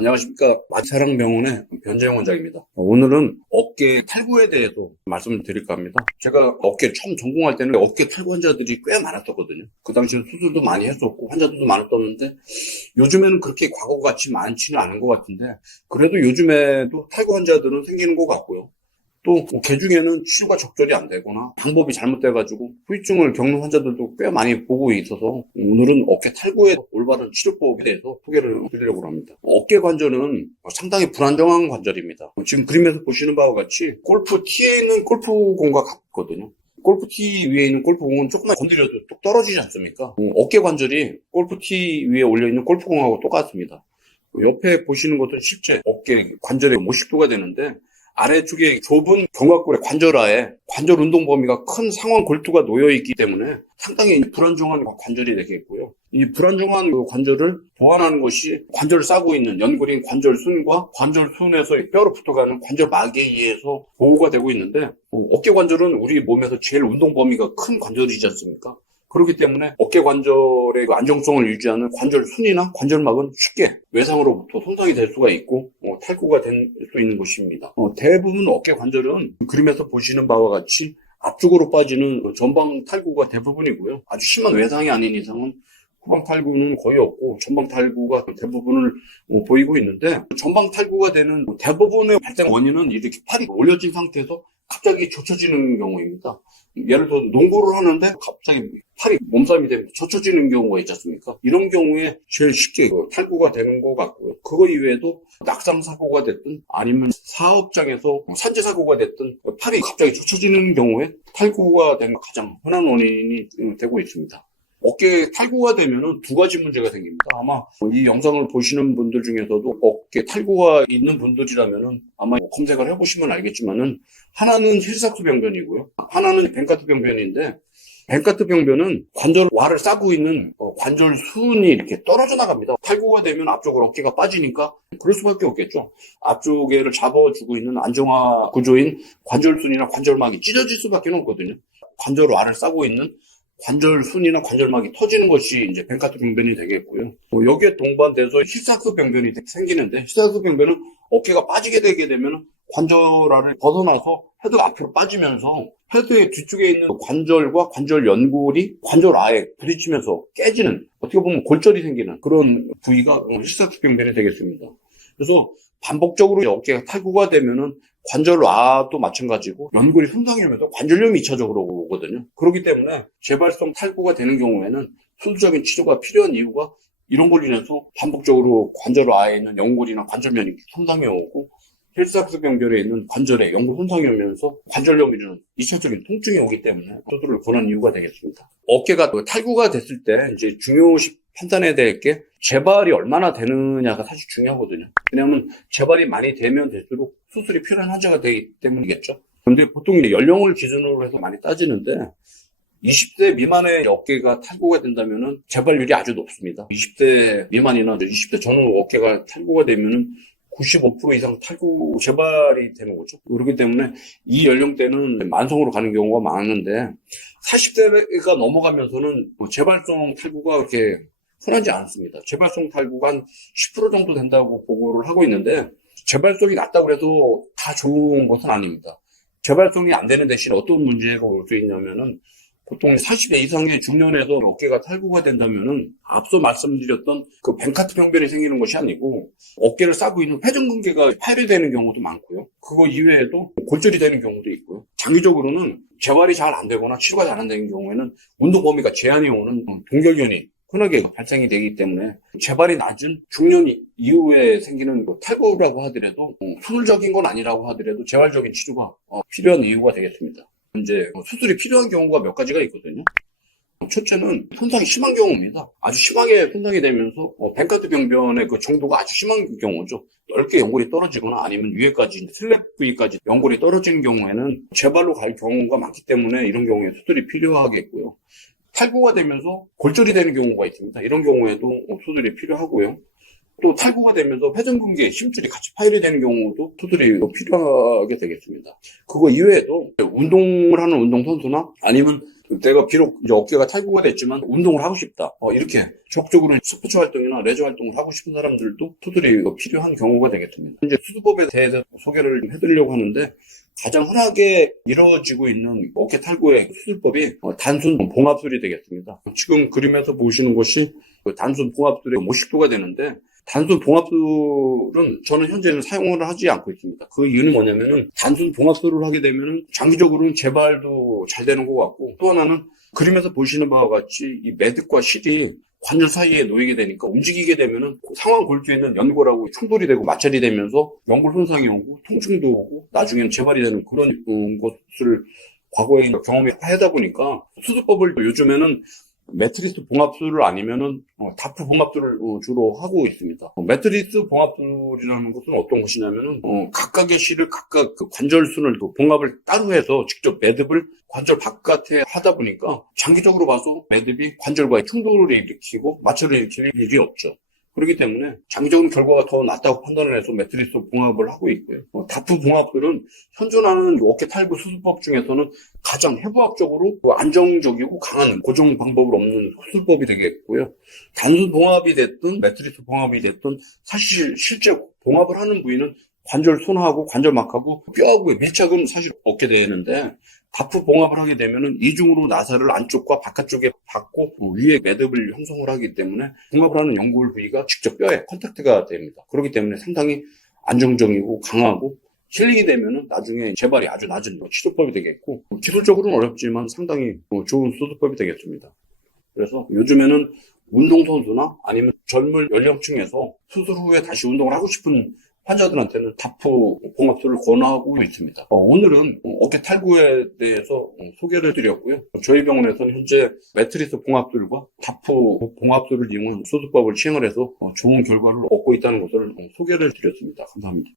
안녕하십니까. 마사랑병원의 변재영 원장입니다. 오늘은 어깨 탈구에 대해서 말씀을 드릴까 합니다. 제가 어깨 처음 전공할 때는 어깨 탈구 환자들이 꽤 많았었거든요. 그 당시에 수술도 많이 했었고 환자들도 많았었는데 요즘에는 그렇게 과거같이 많지는 않은 것 같은데 그래도 요즘에도 탈구 환자들은 생기는 것 같고요. 또 개중에는 치료가 적절히 안 되거나 방법이 잘못돼가지고 후유증을 겪는 환자들도 꽤 많이 보고 있어서 오늘은 어깨 탈구의 올바른 치료법에 대해서 소개를 드리려고 합니다. 어깨 관절은 상당히 불안정한 관절입니다. 지금 그림에서 보시는 바와 같이 골프 티에 있는 골프공과 같거든요. 골프 티 위에 있는 골프공은 조금만 건드려도 뚝 떨어지지 않습니까? 어깨 관절이 골프 티 위에 올려있는 골프공하고 똑같습니다. 옆에 보시는 것은 실제 어깨 관절의 모식도가 되는데 아래쪽에 좁은 견갑골의 관절하에 관절 운동 범위가 큰 상완 골투가 놓여있기 때문에 상당히 불안정한 관절이 되겠고요. 이 불안정한 관절을 보완하는 것이 관절을 싸고 있는 연골인 관절순과 관절순에서 뼈로 붙어가는 관절막에 의해서 보호가 되고 있는데 어깨 관절은 우리 몸에서 제일 운동 범위가 큰 관절이지 않습니까? 그렇기 때문에 어깨 관절의 안정성을 유지하는 관절순이나 관절막은 쉽게 외상으로부터 손상이 될 수가 있고 탈구가 될 수 있는 것입니다. 대부분 어깨 관절은 그림에서 보시는 바와 같이 앞쪽으로 빠지는 전방 탈구가 대부분이고요. 아주 심한 외상이 아닌 이상은 후방 탈구는 거의 없고 전방 탈구가 대부분을 보이고 있는데 전방 탈구가 되는 대부분의 발생 원인은 이렇게 팔이 올려진 상태에서 갑자기 젖혀지는 경우입니다. 예를 들어 농구를 하는데 갑자기 팔이 몸싸움이 되면 젖혀지는 경우가 있지 않습니까? 이런 경우에 제일 쉽게 탈구가 되는 것 같고요. 그거 이외에도 낙상 사고가 됐든 아니면 사업장에서 산재 사고가 됐든 팔이 갑자기 젖혀지는 경우에 탈구가 되는 가장 흔한 원인이 되고 있습니다. 어깨 탈구가 되면은 두 가지 문제가 생깁니다. 아마 이 영상을 보시는 분들 중에서도 어깨 탈구가 있는 분들이라면은 아마 검색을 해보시면 알겠지만은 하나는 힐삭스 병변이고요. 하나는 벤카트 병변인데 벤카트 병변은 관절와를 싸고 있는 관절순이 이렇게 떨어져 나갑니다. 탈구가 되면 앞쪽으로 어깨가 빠지니까 그럴 수밖에 없겠죠. 앞쪽에를 잡아주고 있는 안정화 구조인 관절순이나 관절막이 찢어질 수밖에 없거든요. 관절와를 싸고 있는 관절순이나 관절막이 터지는 것이 이제 벤카트 병변이 되겠고요. 여기에 동반돼서 힐사크 병변이 생기는데 힐사크 병변은 어깨가 빠지게 되게 되면 관절알을 벗어나서 헤드 앞으로 빠지면서 헤드의 뒤쪽에 있는 관절과 관절 연골이 관절아에 부딪히면서 깨지는 어떻게 보면 골절이 생기는 그런 부위가 힐사크 병변이 되겠습니다. 그래서 반복적으로 어깨가 탈구가 되면은 관절와도 마찬가지고 연골이 손상이 되면서 관절염이 2차적으로 오거든요. 그렇기 때문에 재발성 탈구가 되는 경우에는 수술적인 치료가 필요한 이유가 이런 걸로 인해서 반복적으로 관절와에 있는 연골이나 관절면이 손상이 오고 힐사크스 병변에 있는 관절에 연골 손상이 오면서 관절염이라는 2차적인 통증이 오기 때문에 수술을 권한 이유가 되겠습니다. 어깨가 탈구가 됐을 때 이제 중요시 판단해야 될 게 재발이 얼마나 되느냐가 사실 중요하거든요. 왜냐하면 재발이 많이 되면 될수록 수술이 필요한 환자가 되기 때문이겠죠. 그런데 보통 연령을 기준으로 해서 많이 따지는데 20대 미만의 어깨가 탈구가 된다면은 재발률이 아주 높습니다. 20대 미만이나 20대 전후 어깨가 탈구가 되면은 95% 이상 탈구 재발이 되는 거죠. 그렇기 때문에 이 연령대는 만성으로 가는 경우가 많은데 40대가 넘어가면서는 재발성 탈구가 그렇게 흔하지 않습니다. 재발성 탈구가 한 10% 정도 된다고 보고를 하고 있는데 재발성이 낮다고 해도 다 좋은 것은 아닙니다. 재발성이 안 되는 대신 어떤 문제가 올 수 있냐면은 보통 40대 이상의 중년에서 어깨가 탈구가 된다면은 앞서 말씀드렸던 그 벤카트 병변이 생기는 것이 아니고 어깨를 싸고 있는 회전근개가 파열되는 경우도 많고요. 그거 이외에도 골절이 되는 경우도 있고요. 장기적으로는 재활이 잘 안 되거나 치료가 잘 안 되는 경우에는 운동 범위가 제한이 오는 동결견이 흔하게 발생이 되기 때문에 재발이 낮은 중년 이후에 생기는 탈구라고 하더라도 수술적인 건 아니라고 하더라도 재활적인 치료가 필요한 이유가 되겠습니다. 이제 수술이 필요한 경우가 몇 가지가 있거든요. 첫째는 손상이 심한 경우입니다. 아주 심하게 손상이 되면서 벤카트 병변의 그 정도가 아주 심한 경우죠. 넓게 연골이 떨어지거나 아니면 위에까지 슬랩 부위까지 연골이 떨어지는 경우에는 재발로 갈 경우가 많기 때문에 이런 경우에 수술이 필요하겠고요. 탈구가 되면서 골절이 되는 경우가 있습니다. 이런 경우에도 수술이 필요하고요. 또 탈구가 되면서 회전근개, 심줄이 같이 파열이 되는 경우도 수술이 필요하게 되겠습니다. 그거 이외에도 운동을 하는 운동선수나 아니면 내가 비록 이제 어깨가 탈구가 됐지만 운동을 하고 싶다. 이렇게 적극적으로 스포츠 활동이나 레저 활동을 하고 싶은 사람들도 수술이 필요한 경우가 되겠습니다. 이제 수술법에 대해서 소개를 좀 해드리려고 하는데 가장 흔하게 이루어지고 있는 어깨 탈구의 수술법이 단순 봉합술이 되겠습니다. 지금 그림에서 보시는 것이 단순 봉합술의 모식도가 되는데 단순 봉합술은 저는 현재는 사용을 하지 않고 있습니다. 그 이유는 뭐냐면은 단순 봉합술을 하게 되면은 장기적으로는 재발도 잘 되는 것 같고 또 하나는 그림에서 보시는 바와 같이 이 매듭과 실이 관절 사이에 놓이게 되니까 움직이게 되면은 상완 골두에 있는 연골하고 충돌이 되고 마찰이 되면서 연골 손상이 오고 통증도 오고 나중에는 재발이 되는 그런 것을 과거에 경험이 하다 보니까 수술법을 요즘에는 매트리스 봉합술을 아니면은 다프 봉합술을 주로 하고 있습니다. 매트리스 봉합술이라는 것은 어떤 것이냐면은 각각의 실을 각각 그 관절순을 봉합을 따로 해서 직접 매듭을 관절 바깥에 하다 보니까 장기적으로 봐서 매듭이 관절과의 충돌을 일으키고 마찰을 일으키는 일이 없죠. 그렇기 때문에 장기적으로 결과가 더 낫다고 판단을 해서 매트리스 봉합을 하고 있고요. 다프 봉합술은 현존하는 어깨 탈구 수술법 중에서는 가장 해부학적으로 안정적이고 강한 고정 방법을 없는 수술법이 되겠고요. 단순 봉합이 됐든 매트리스 봉합이 됐든 사실 실제 봉합을 하는 부위는 관절 손하고 관절막하고 뼈하고의 밀착은 사실 없게 되는데 다프 봉합을 하게 되면은 이중으로 나사를 안쪽과 바깥쪽에 받고 위에 매듭을 형성을 하기 때문에 봉합을 하는 연골 부위가 직접 뼈에 컨택트가 됩니다. 그렇기 때문에 상당히 안정적이고 강하고 실리게 되면은 나중에 재발이 아주 낮은 치료법이 되겠고 기술적으로는 어렵지만 상당히 좋은 수술법이 되겠습니다. 그래서 요즘에는 운동선수나 아니면 젊은 연령층에서 수술 후에 다시 운동을 하고 싶은 환자들한테는 다프 봉합술을 권하고 있습니다. 오늘은 어깨 탈구에 대해서 소개를 드렸고요. 저희 병원에서는 현재 매트리스 봉합술과 다프 봉합술을 이용한 수술법을 시행을 해서 좋은 결과를 얻고 있다는 것을 소개를 드렸습니다. 감사합니다.